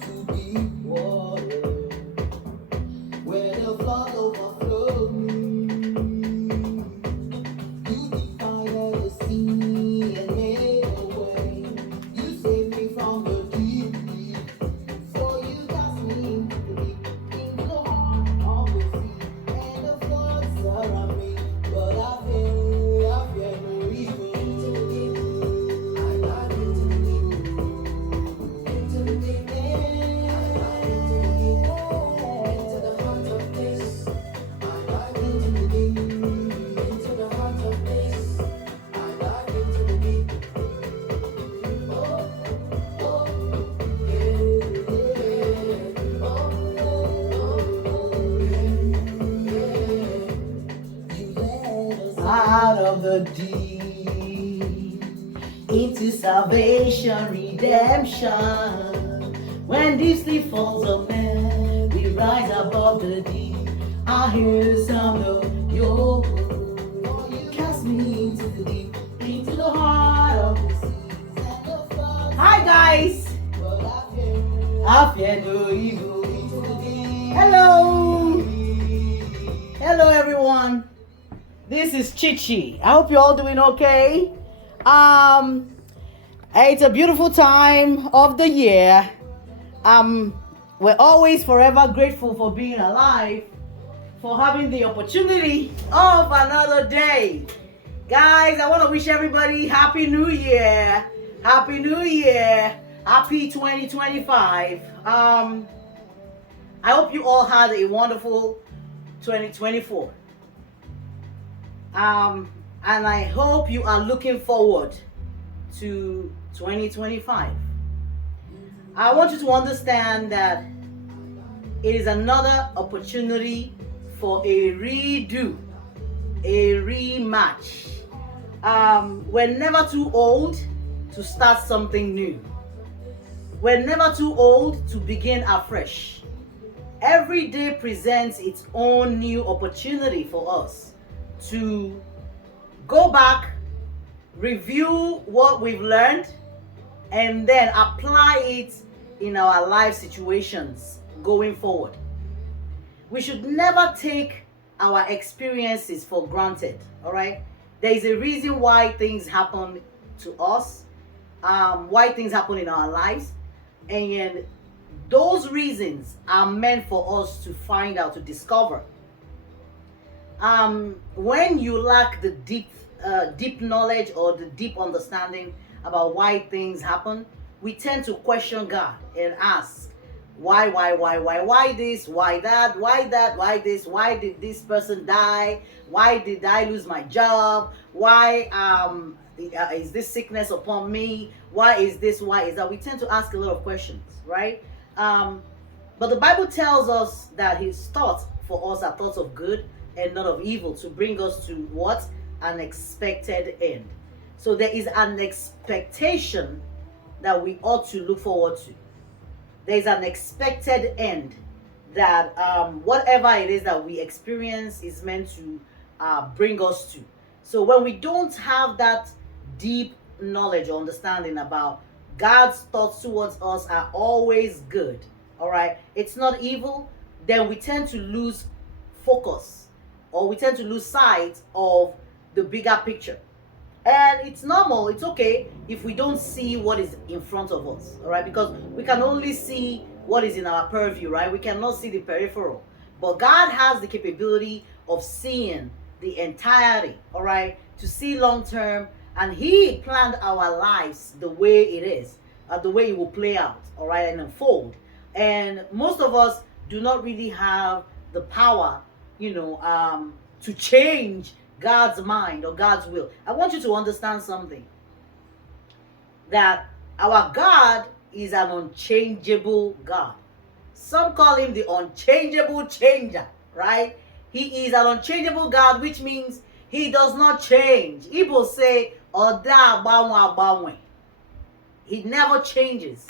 into deep water, where the flood overflowed me. You divided the sea and made a way. You saved me from the deep, for you cast me into the deep, into the heart of the sea, and the floods surround me. But I fear no evil. Into the deep, I dive into the deep, into the deep end. I dive into the heart of this. I dive into the deep, into the heart of this. I dive into the deep. Oh, oh, yeah, yeah. You led us out of the deep into salvation, redemption. When deep sleep falls on man, we rise above the deep. I hear the sound of your word. You cast me into the deep, into the heart of the seas and the floods. Hi guys. But I fear no evil. Into the deep. Hello. Hello everyone. This is Chichi. I hope you're all doing okay. It's a beautiful time of the year. We're always forever grateful for being alive, for having the opportunity of another day. Guys, I want to wish everybody Happy New Year. Happy New Year. Happy 2025. I hope you all had a wonderful 2024. And I hope you are looking forward to 2025. I want you to understand that it is another opportunity for a redo, a rematch. We're never too old to start something new. We're never too old to begin afresh. Every day presents its own new opportunity for us to go back, review what we've learned, and then apply it in our life situations going forward. We should never take our experiences for granted, all right? There is a reason why things happen to us, why things happen in our lives, and those reasons are meant for us to find out, to discover. When you lack the deep knowledge or the deep understanding about why things happen, we tend to question God and ask, why this, why that, why this, why did this person die, why did I lose my job, why is this sickness upon me, why is this, why is that? We tend to ask a lot of questions, right? But the Bible tells us that his thoughts for us are thoughts of good and not of evil, to bring us to what? An expected end. So there is an expectation that we ought to look forward to. There is an expected end that whatever it is that we experience is meant to bring us to. So when we don't have that deep knowledge or understanding about God's thoughts towards us are always good, all right? It's not evil, then we tend to lose focus, or we tend to lose sight of the bigger picture. And it's normal, it's okay if we don't see what is in front of us, all right? Because we can only see what is in our purview, right? We cannot see the peripheral. But God has the capability of seeing the entirety, all right? To see long term, and He planned our lives the way it is, the way it will play out, all right, and unfold. And most of us do not really have the power, to change God's mind or God's will. I want you to understand something. That our God is an unchangeable God. Some call him the unchangeable changer, right? He is an unchangeable God, which means he does not change. Igbo say, Oda agbanwe agbanwe. He never changes.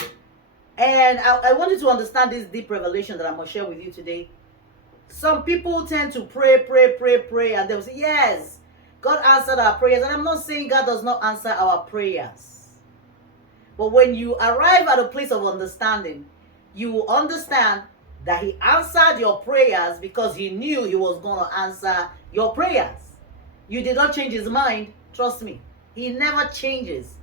And I want you to understand this deep revelation that I'm going to share with you today. Some people tend to pray, and they'll say, yes, God answered our prayers. And I'm not saying God does not answer our prayers. But when you arrive at a place of understanding, you will understand that he answered your prayers because he knew he was going to answer your prayers. You did not change his mind. Trust me. He never changes.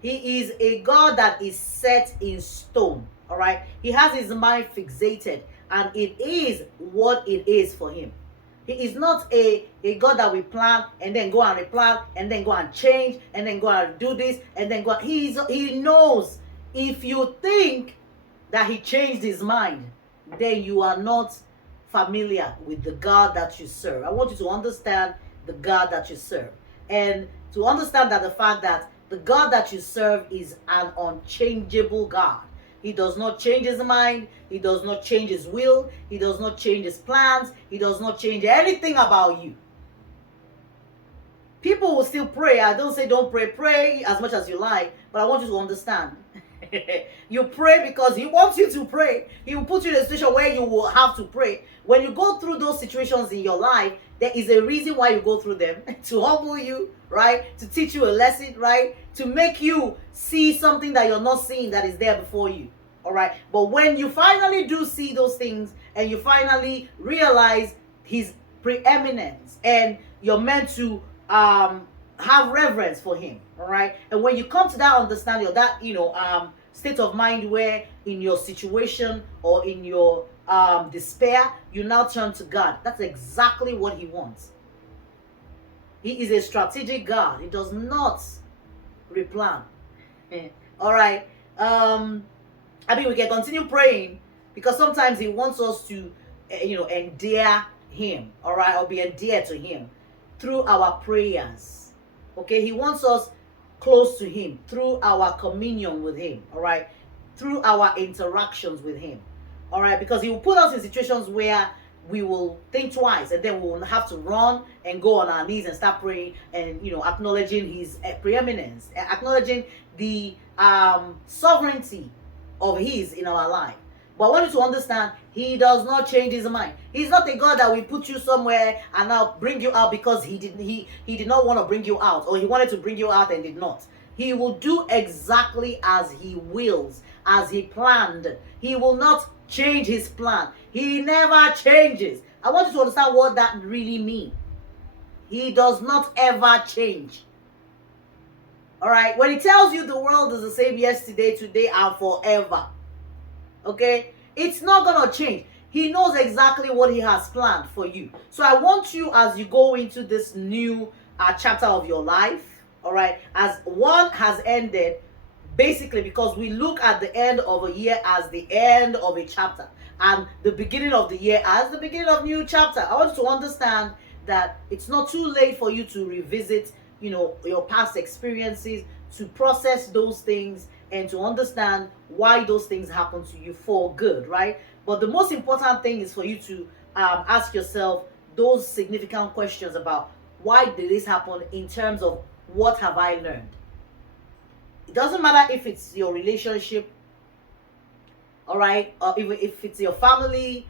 He is a God that is set in stone. All right. He has his mind fixated, and it is what it is for him. He is not a God that we plan and then go and replan and then go and change and then go and do this and then go. He knows if you think that he changed his mind, then you are not familiar with the God that you serve. I want you to understand the God that you serve, and to understand that the fact that the God that you serve is an unchangeable God. He does not change his mind. He does not change his will. He does not change his plans. He does not change anything about you. People will still pray. I don't say don't pray. Pray as much as you like, but I want you to understand. You pray because he wants you to pray. He will put you in a situation where you will have to pray. When you go through those situations in your life, there is a reason why you go through them. To humble you, right? To teach you a lesson, right? To make you see something that you're not seeing that is there before you. All right? But when you finally do see those things and you finally realize his preeminence and you're meant to have reverence for him, all right? And when you come to that understanding or that, state of mind where in your situation or in your despair, you now turn to God. That's exactly what he wants. He is a strategic God. He does not replan. All right. We can continue praying because sometimes he wants us to, endear him, all right, or be endeared to him through our prayers. Okay, he wants us close to him through our communion with him, all right, through our interactions with him, all right, because he will put us in situations where we will think twice and then we will have to run and go on our knees and start praying and acknowledging his preeminence, acknowledging the sovereignty of his in our life. But I want you to understand, he does not change his mind. He's not a God that will put you somewhere and now bring you out because he did not want to bring you out, or he wanted to bring you out and did not. He will do exactly as he wills, as he planned. He will not change his plan. He never changes. I want you to understand what that really means. He does not ever change. All right? When he tells you the world is the same yesterday, today, and forever, okay, it's not gonna change. He knows exactly what he has planned for you. So I want you, as you go into this new chapter of your life, all right, as one has ended, basically because we look at the end of a year as the end of a chapter and the beginning of the year as the beginning of a new chapter. I want you to understand that it's not too late for you to revisit your past experiences, to process those things and to understand why those things happen to you for good, right? But the most important thing is for you to ask yourself those significant questions about why did this happen in terms of what have I learned? It doesn't matter if it's your relationship, all right, or even if it's your family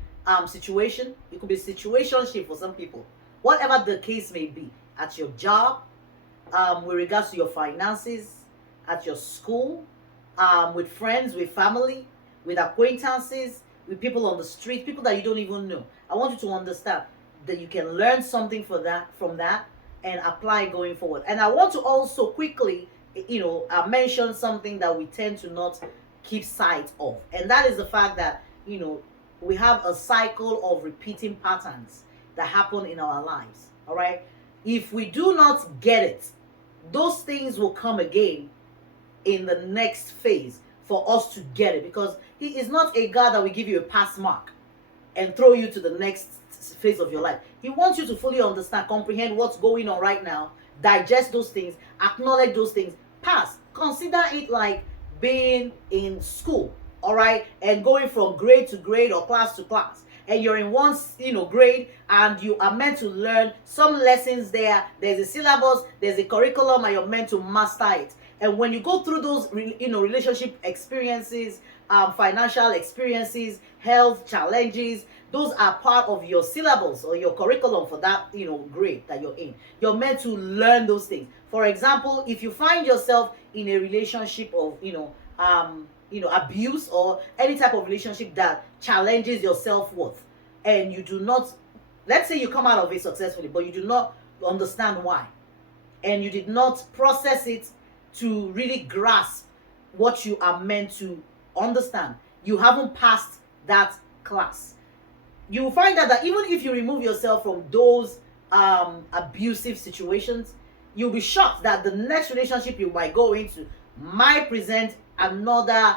situation. It could be situationship for some people. Whatever the case may be, at your job, with regards to your finances, at your school, with friends, with family, with acquaintances, with people on the street, people that you don't even know. I want you to understand that you can learn something from that and apply going forward. And I want to also quickly, mention something that we tend to not keep sight of. And that is the fact that, we have a cycle of repeating patterns that happen in our lives. All right. If we do not get it, those things will come again in the next phase for us to get it, because he is not a God that will give you a pass mark and throw you to the next phase of your life. He wants you to fully understand, comprehend what's going on right now, digest those things, acknowledge those things, pass. Consider it like being in school, all right, and going from grade to grade or class to class. And you're in one, grade, and you are meant to learn some lessons there. There's a syllabus, there's a curriculum, and you're meant to master it. And when you go through those, relationship experiences, financial experiences, health challenges, those are part of your syllabus or your curriculum for that, grade that you're in. You're meant to learn those things. For example, if you find yourself in a relationship of, abuse or any type of relationship that challenges your self-worth, and you do not, let's say you come out of it successfully, but you do not understand why, and you did not process it to really grasp what you are meant to understand, you haven't passed that class. You will find out that even if you remove yourself from those abusive situations, you'll be shocked that the next relationship you might go into might present another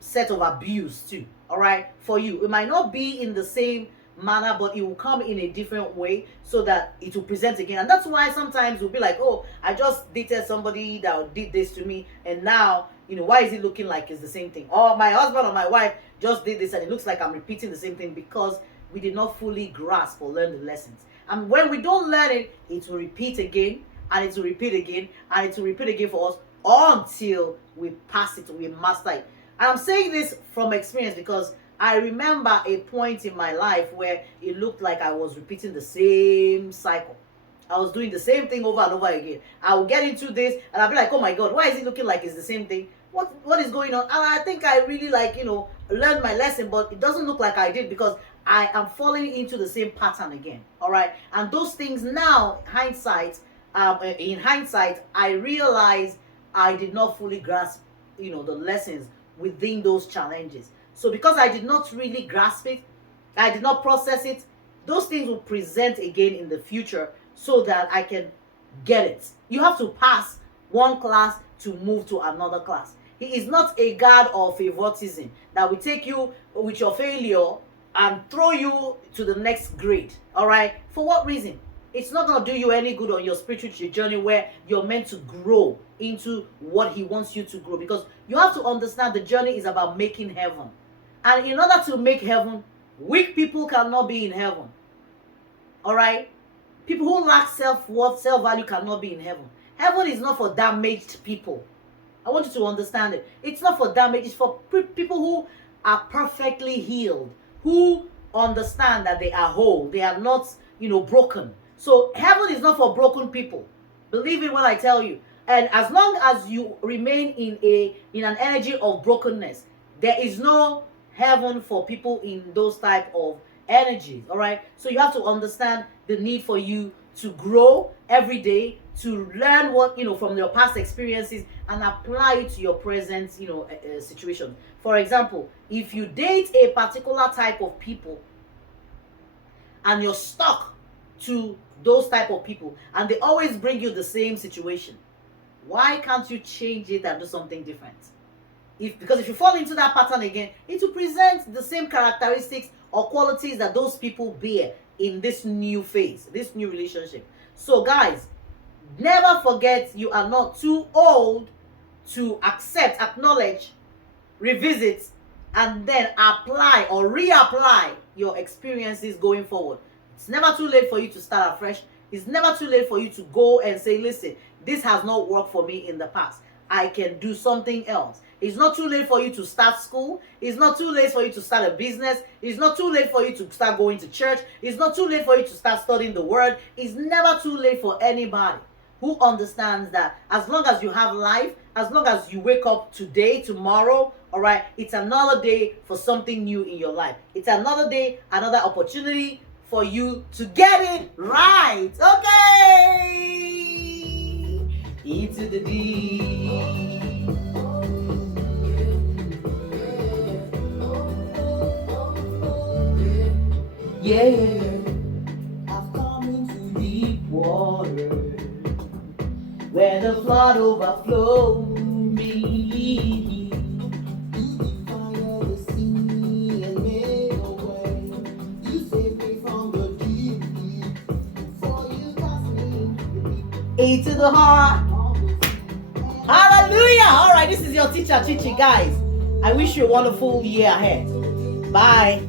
set of abuse too. All right, for you, it might not be in the same manner, but it will come in a different way so that it will present again. And that's why sometimes we'll be like, oh, I just dated somebody that did this to me, and now, why is it looking like it's the same thing? Or my husband or my wife just did this and it looks like I'm repeating the same thing, because we did not fully grasp or learn the lessons. And when we don't learn it, it will repeat again, and it will repeat again, and it will repeat again for us until we pass it, we master it. And I'm saying this from experience, because I remember a point in my life where it looked like I was repeating the same cycle. I was doing the same thing over and over again. I will get into this and I'll be like, oh my God, why is it looking like it's the same thing? What is going on? And I think I really learned my lesson, but it doesn't look like I did, because I am falling into the same pattern again. All right. And those things now, in hindsight, I realize I did not fully grasp, the lessons within those challenges. So because I did not really grasp it, I did not process it, those things will present again in the future so that I can get it. You have to pass one class to move to another class. He is not a God of favoritism that will take you with your failure and throw you to the next grade. All right? For what reason? It's not going to do you any good on your spiritual journey, where you're meant to grow into what he wants you to grow. Because you have to understand the journey is about making heaven. And in order to make heaven, weak people cannot be in heaven. All right? People who lack self-worth, self-value cannot be in heaven. Heaven is not for damaged people. I want you to understand it. It's not for damage. It's for people who are perfectly healed, who understand that they are whole. They are not, broken. So heaven is not for broken people. Believe it when I tell you. And as long as you remain in an energy of brokenness, there is no heaven for people in those type of energies. All right. So you have to understand the need for you to grow every day, to learn what from your past experiences and apply it to your present situation. For example, if you date a particular type of people and you're stuck to those type of people and they always bring you the same situation, why can't you change it and do something different? Because if you fall into that pattern again, it will present the same characteristics or qualities that those people bear in this new phase, this new relationship. So guys, never forget you are not too old to accept, acknowledge, revisit, and then apply or reapply your experiences going forward. It's never too late for you to start afresh. It's never too late for you to go and say, listen, this has not worked for me in the past. I can do something else. It's not too late for you to start school. It's not too late for you to start a business. It's not too late for you to start going to church. It's not too late for you to start studying the word. It's never too late for anybody who understands that as long as you have life, as long as you wake up today, tomorrow, all right, it's another day for something new in your life. It's another day, another opportunity for you to get it right. Okay. Into the deep. Yeah. I've come into deep water where the flood overflow me. A to the heart. Hallelujah. All right, this is your teacher, Chichi, guys. I wish you a wonderful year ahead. Bye.